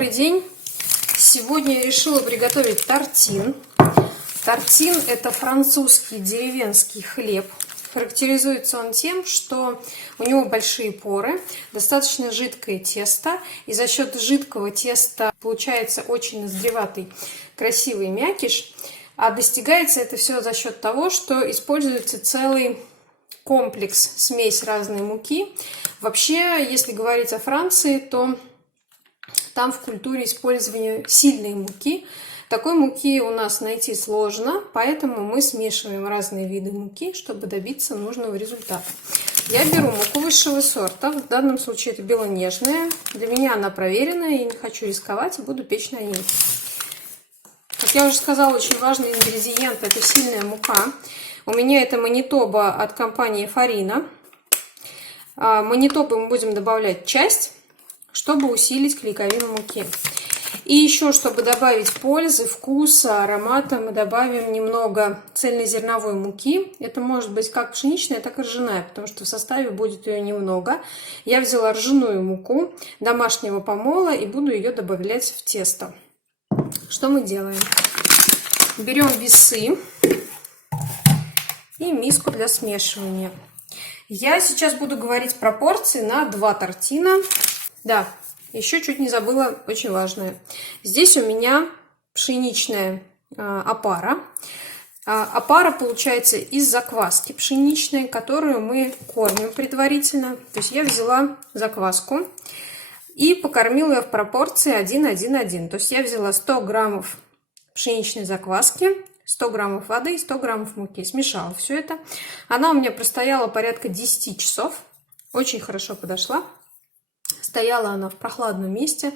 Добрый день! Сегодня я решила приготовить тартин. Тартин – это французский деревенский хлеб. Характеризуется он тем, что у него большие поры, достаточно жидкое тесто, и за счет жидкого теста получается очень ноздреватый, красивый мякиш. А достигается это все за счет того, что используется целый комплекс, смесь разной муки. Вообще, если говорить о Франции, то там в культуре использования сильной муки. Такой муки у нас найти сложно, поэтому мы смешиваем разные виды муки, чтобы добиться нужного результата. Я беру муку высшего сорта, в данном случае это белонежная. Для меня она проверенная, я не хочу рисковать и буду печь на ней. Как я уже сказала, очень важный ингредиент – это сильная мука. У меня это Манитоба от компании Farina. Манитобы мы будем добавлять часть, чтобы усилить клейковину муки. И еще, чтобы добавить пользы, вкуса, аромата, мы добавим немного цельнозерновой муки. Это может быть как пшеничная, так и ржаная, потому что в составе будет ее немного. Я взяла ржаную муку домашнего помола и буду ее добавлять в тесто. Что мы делаем? Берем весы и миску для смешивания. Я сейчас буду говорить пропорции на 2 тартина. Да, еще чуть не забыла, очень важное. Здесь у меня пшеничная опара. Опара получается из закваски пшеничной, которую мы кормим предварительно. То есть я взяла закваску и покормила ее в пропорции 1:1:1. То есть я взяла 100 граммов пшеничной закваски, 100 граммов воды и 100 граммов муки. Смешала все это. Она у меня простояла порядка 10 часов. Очень хорошо подошла. Стояла она в прохладном месте,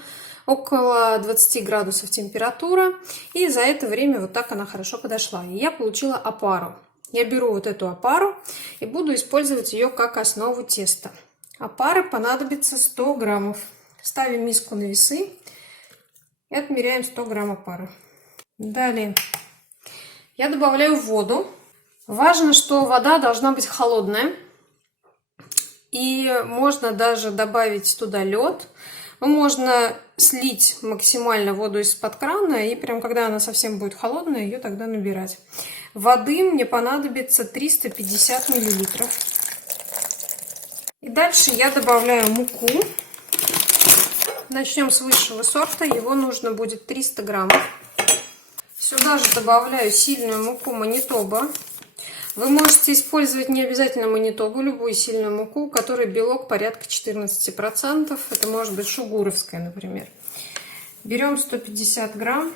около 20 градусов температура. И за это время вот так она хорошо подошла. И я получила опару. Я беру вот эту опару и буду использовать ее как основу теста. Опары понадобится 100 граммов. Ставим миску на весы и отмеряем 100 грамм опары. Далее я добавляю воду. Важно, что вода должна быть холодная. И можно даже добавить туда лед. Можно слить максимально воду из-под крана. И прям когда она совсем будет холодная, ее тогда набирать. Воды мне понадобится 350 миллилитров. И дальше я добавляю муку. Начнем с высшего сорта. Его нужно будет 300 граммов. Сюда же добавляю сильную муку Манитоба. Вы можете использовать не обязательно Манитобу, любую сильную муку, у которой белок порядка 14%. Это может быть шугуровская, например. Берем 150 грамм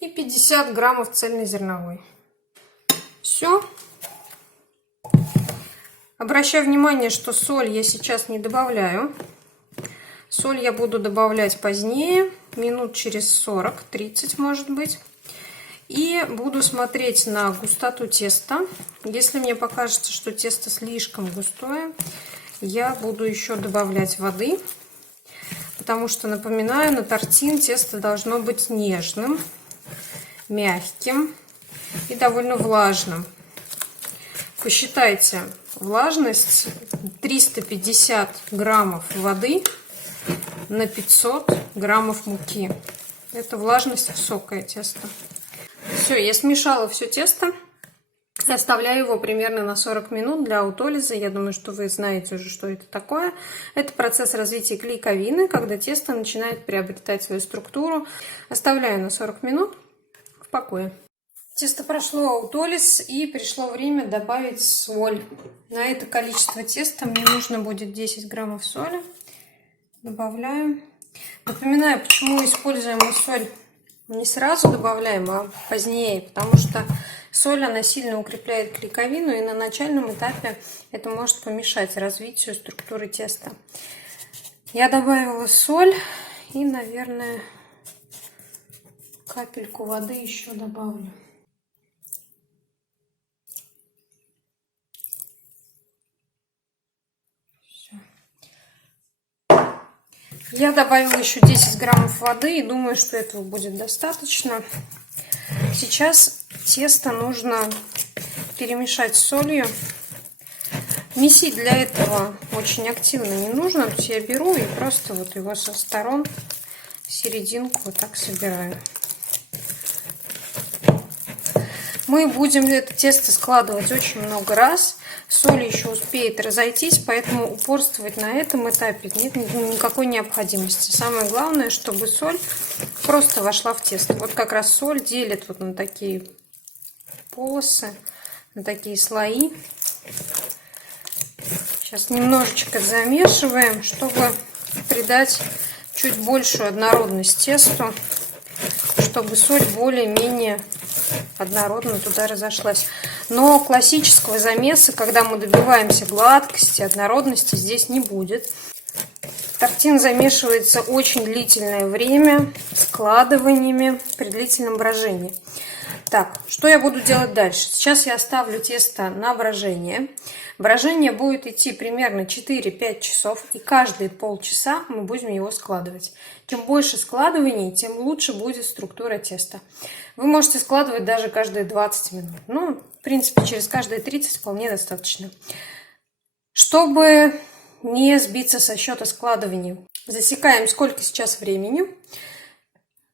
и 50 граммов цельнозерновой. Все. Обращаю внимание, что соль я сейчас не добавляю. Соль я буду добавлять позднее, минут через 40-30, может быть. И буду смотреть на густоту теста. Если мне покажется, что тесто слишком густое, я буду еще добавлять воды. Потому что, напоминаю, на тартин тесто должно быть нежным, мягким и довольно влажным. Посчитайте влажность: 350 граммов воды на 500 граммов муки. Это влажность высокое тесто. Все, я смешала все тесто. Оставляю его примерно на 40 минут для аутолиза. Я думаю, что вы знаете уже, что это такое. Это процесс развития клейковины, когда тесто начинает приобретать свою структуру. Оставляю на 40 минут в покое. Тесто прошло аутолиз, и пришло время добавить соль. На это количество теста мне нужно будет 10 граммов соли. Добавляю. Напоминаю, почему используем мы соль. Не сразу добавляем, а позднее, потому что соль, она сильно укрепляет клейковину, и на начальном этапе это может помешать развитию структуры теста. Я добавила соль и, наверное, капельку воды еще добавлю. Я добавила еще 10 граммов воды и думаю, что этого будет достаточно. Сейчас тесто нужно перемешать с солью. Месить для этого очень активно не нужно. То есть я беру и просто вот его со сторон серединку вот так собираю. Мы будем это тесто складывать очень много раз. Соль еще успеет разойтись, поэтому упорствовать на этом этапе нет никакой необходимости. Самое главное, чтобы соль просто вошла в тесто. Вот как раз соль делит вот на такие полосы, на такие слои. Сейчас немножечко замешиваем, чтобы придать чуть большую однородность тесту, чтобы соль более-менее однородно туда разошлась. Но классического замеса, когда мы добиваемся гладкости, однородности, здесь не будет. Тортин замешивается очень длительное время складываниями при длительном брожении. Так, что я буду делать дальше? Сейчас я оставлю тесто на брожение. Брожение будет идти примерно 4-5 часов, и каждые полчаса мы будем его складывать. Чем больше складываний, тем лучше будет структура теста. Вы можете складывать даже каждые 20 минут. Ну, в принципе, через каждые 30 вполне достаточно. Чтобы не сбиться со счета складываний, засекаем, сколько сейчас времени.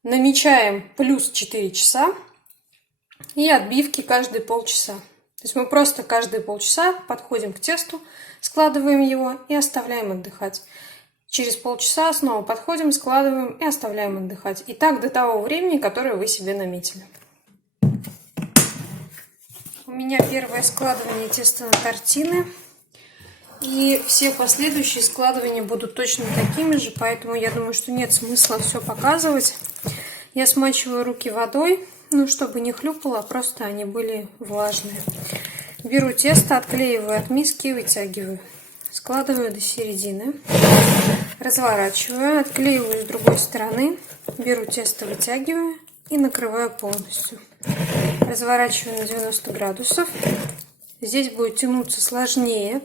Намечаем плюс 4 часа. И отбивки каждые полчаса. То есть мы просто каждые полчаса подходим к тесту, складываем его и оставляем отдыхать. Через полчаса снова подходим, складываем и оставляем отдыхать. И так до того времени, которое вы себе наметили. У меня первое складывание теста на тортины. И все последующие складывания будут точно такими же, поэтому я думаю, что нет смысла все показывать. Я смачиваю руки водой. Ну, чтобы не хлюпало, а просто они были влажные. Беру тесто, отклеиваю от миски и вытягиваю. Складываю до середины. Разворачиваю, отклеиваю с другой стороны. Беру тесто, вытягиваю и накрываю полностью. Разворачиваю на 90 градусов. Здесь будет тянуться сложнее.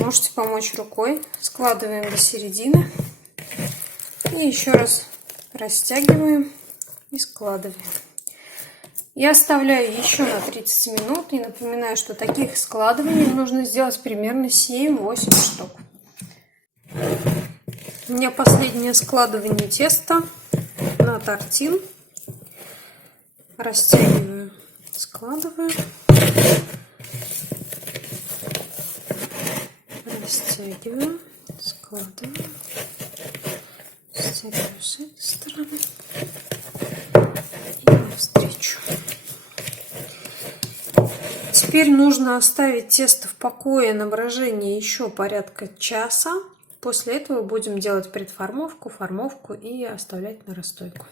Можете помочь рукой. Складываем до середины. И еще раз растягиваем и складываем. Я оставляю еще на 30 минут и напоминаю, что таких складываний нужно сделать примерно 7-8 штук. У меня последнее складывание теста на тортин. Растягиваю, складываю. Растягиваю, складываю. Растягиваю с этой стороны. И навстречу. Теперь нужно оставить тесто в покое на брожение еще порядка часа. После этого будем делать предформовку, формовку и оставлять на расстойку.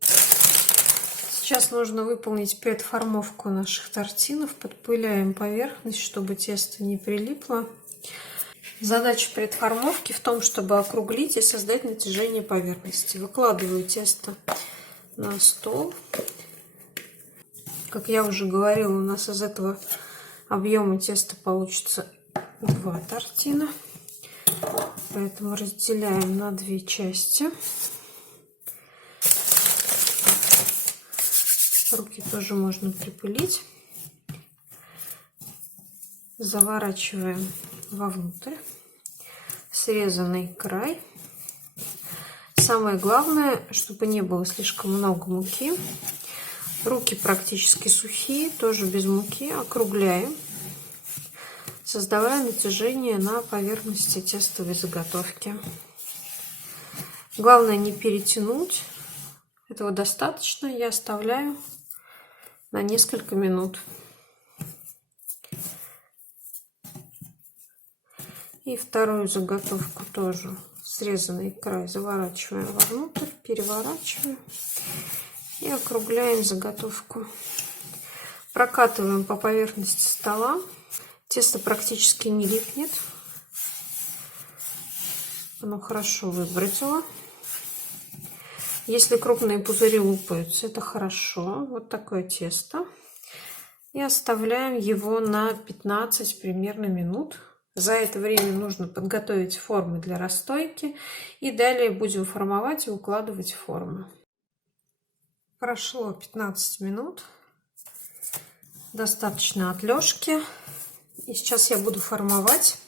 Сейчас нужно выполнить предформовку наших тортинов. Подпыляем поверхность, чтобы тесто не прилипло. Задача предформовки в том, чтобы округлить и создать натяжение поверхности. Выкладываю тесто на стол. Как я уже говорила, у нас из этого объема теста получится 2 тортина. Поэтому разделяем на 2 части. Руки тоже можно припылить. Заворачиваем вовнутрь срезанный край. Самое главное, чтобы не было слишком много муки. Руки практически сухие, тоже без муки. Округляем, создавая натяжение на поверхности тестовой заготовки. Главное не перетянуть. Этого достаточно. Я оставляю на несколько минут. И вторую заготовку тоже срезанный край заворачиваем вовнутрь, переворачиваем и округляем заготовку. Прокатываем по поверхности стола. Тесто практически не липнет. Оно хорошо выбродило. Если крупные пузыри лопаются, это хорошо. Вот такое тесто. И оставляем его на 15 примерно минут. За это время нужно подготовить формы для расстойки. И далее будем формовать и укладывать формы. Прошло 15 минут. Достаточно отлёжки. И сейчас я буду формовать.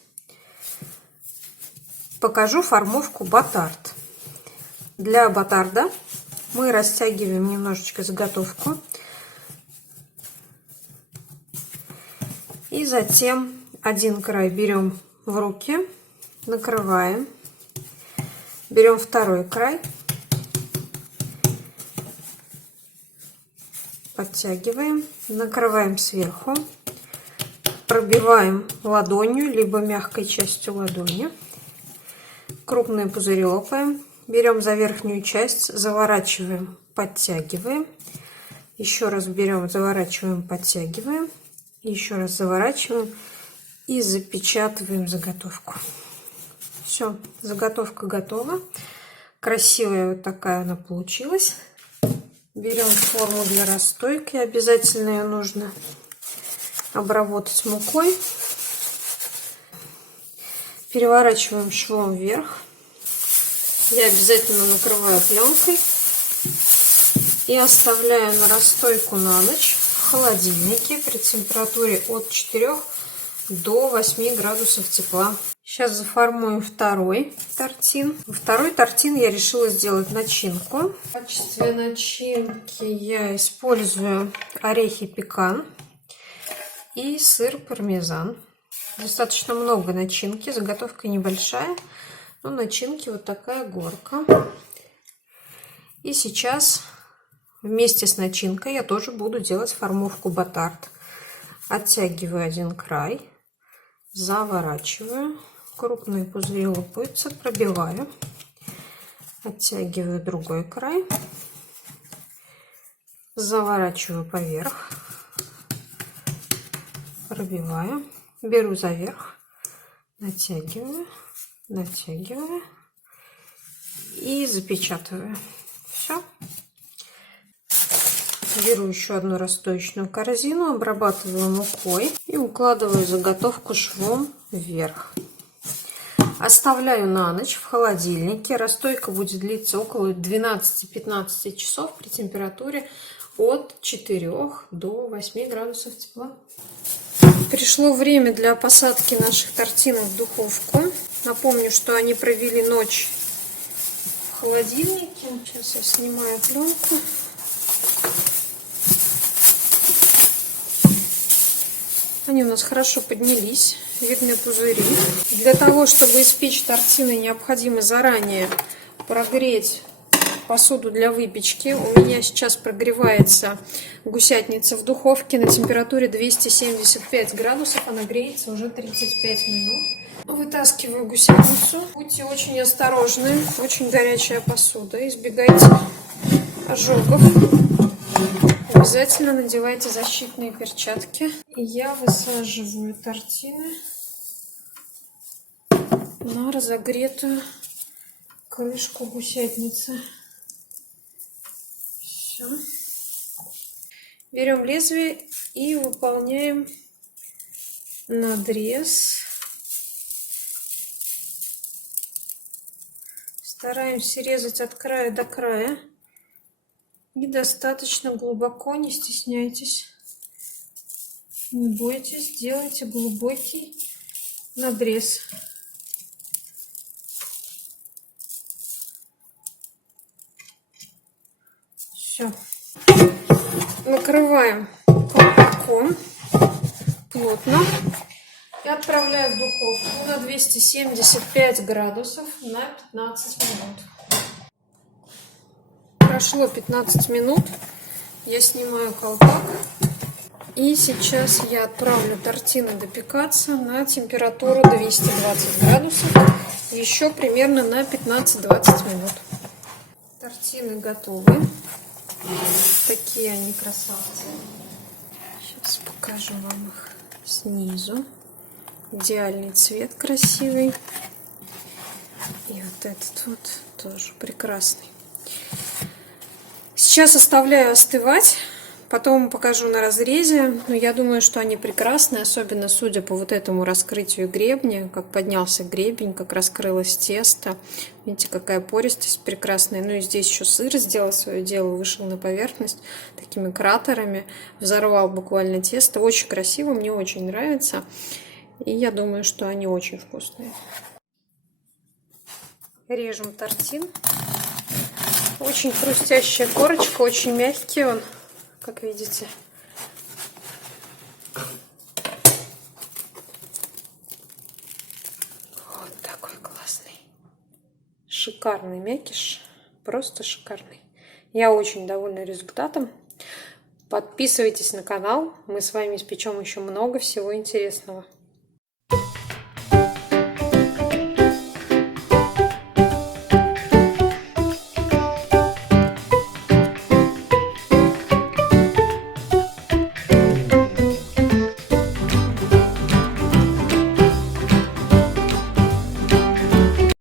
Покажу формовку батард. Для батарда мы растягиваем немножечко заготовку. И затем один край берем в руки, накрываем. Берем второй край, подтягиваем, накрываем сверху, пробиваем ладонью, либо мягкой частью ладони. Крупный пузырь лопаем, берем за верхнюю часть, заворачиваем, подтягиваем. Еще раз берем, заворачиваем, подтягиваем. Еще раз заворачиваем и запечатываем заготовку. Все, заготовка готова. Красивая вот такая она получилась. Берем форму для расстойки. Обязательно ее нужно обработать мукой. Переворачиваем швом вверх. Я обязательно накрываю пленкой и оставляю на расстойку на ночь в холодильнике при температуре от 4 до 8 градусов тепла. Сейчас заформуем второй тортин. Во второй тортин я решила сделать начинку. В качестве начинки я использую орехи пекан и сыр пармезан. Достаточно много начинки, заготовка небольшая, но начинки вот такая горка. И сейчас вместе с начинкой я тоже буду делать формовку батард. Оттягиваю один край, заворачиваю, крупные пузыри лопаются, пробиваю, оттягиваю другой край, заворачиваю поверх, пробиваю, беру за верх, натягиваю, натягиваю и запечатываю. Все. Беру еще одну расстоечную корзину, обрабатываю мукой и укладываю заготовку швом вверх. Оставляю на ночь в холодильнике. Расстойка будет длиться около 12-15 часов при температуре от 4 до 8 градусов тепла. Пришло время для посадки наших тортинок в духовку. Напомню, что они провели ночь в холодильнике. Сейчас я снимаю пленку. Они у нас хорошо поднялись, видны пузыри. Для того, чтобы испечь тортины, необходимо заранее прогреть посуду для выпечки. У меня сейчас прогревается гусятница в духовке на температуре 275 градусов. Она греется уже 35 минут. Вытаскиваю гусятницу. Будьте очень осторожны, очень горячая посуда. Избегайте ожогов. Обязательно надевайте защитные перчатки. И я высаживаю тортины на разогретую крышку гусятницы. Все. Берем лезвие и выполняем надрез. Стараемся резать от края до края. И достаточно глубоко, не стесняйтесь. Не бойтесь, делайте глубокий надрез. Все. Накрываем колпаком плотно и отправляю в духовку на 275 градусов на 15 минут. Прошло 15 минут, я снимаю колпак и сейчас я отправлю тортины допекаться на температуру 220 градусов еще примерно на 15-20 минут. Тортины готовы, такие они красавцы. Сейчас покажу вам их снизу. Идеальный цвет, красивый, и вот этот вот тоже прекрасный. Сейчас оставляю остывать, потом покажу на разрезе. Но я думаю, что они прекрасные, особенно судя по вот этому раскрытию гребня, как поднялся гребень, как раскрылось тесто. Видите, какая пористость прекрасная. Ну и здесь еще сыр сделал свое дело, вышел на поверхность такими кратерами, взорвал буквально тесто. Очень красиво, мне очень нравится. И я думаю, что они очень вкусные. Режем тортин. Очень хрустящая корочка, очень мягкий он, как видите. Вот такой классный. Шикарный мякиш. Просто шикарный. Я очень довольна результатом. Подписывайтесь на канал. Мы с вами испечем еще много всего интересного.